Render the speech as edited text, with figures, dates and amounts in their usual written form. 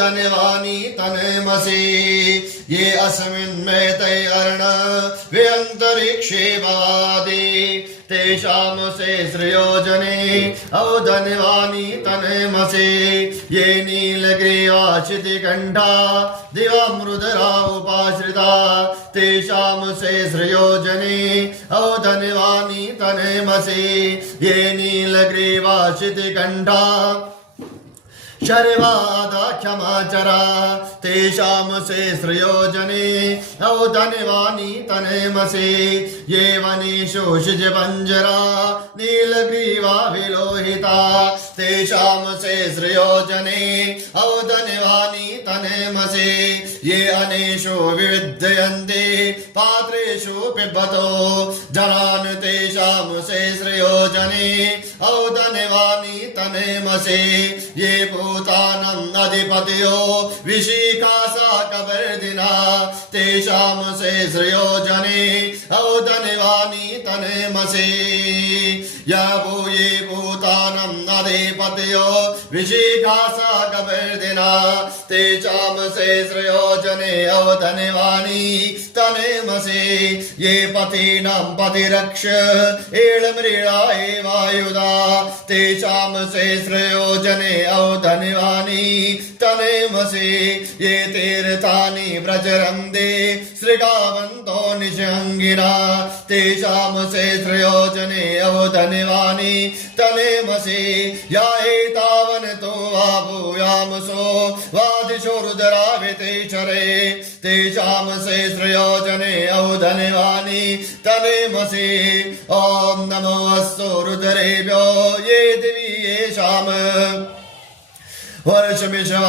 धन्यवानी तनेमसि ये अस्मिन् तै अर्ण व्यन्तरिक्षे वादे तेषां से श्रेयोजने औधन्यवानी तनेमसि ये नीलग्रीवाशितिकण्ठा दिवामृदरा उपाश्रिता तेषां से श्रेयोजने औधन्यवानी तनेमसि ये नीलग्रीवाशितिकण्ठा शर्वादाख्यमाचरा तेषां से श्रेयोजने औधन्यवानी तनेमसि ये वनेषु शिजपञ्जरा नीलग्रीवा विलोहिता तेषां से श्रेयोजने औधन्यवानी तनेमसि ये अनेषु विविध्यन्ते पात्रेषु पिबतो जलान् तेषां से श्रेयोजने औधन्यवानी तनेमसि ये भूतानम् अधिपतयो विशिखासा कबर्दिना तेषां से श्रेयोजने औधन्यवानी तनेमसि या भूये भूतानम् अधिपतयो विशिखासा कबर्दिना तेषां से श्रेयोजने औधन्यवानी तनेमसि ये पतीनां पतिरक्ष एळमृळा एवायुधा तेषां से श्रेयोजने औधन्यवानी तनेमसि ये तीर्थानि प्रचरन्ते श्रीगावन्तो निषङ्गिना तेषां से श्रेयोजने औधन्यवानी तनेमसि या एतावन्तो वा भूयामसो वादिशो रुद्रावितेचरे तेषां से श्रेयोजने औधन्यवानी तनेमसि ॐ नमो अस्तु रुद्रेभ्यो ये दिवि येषाम् वर्षमिषवा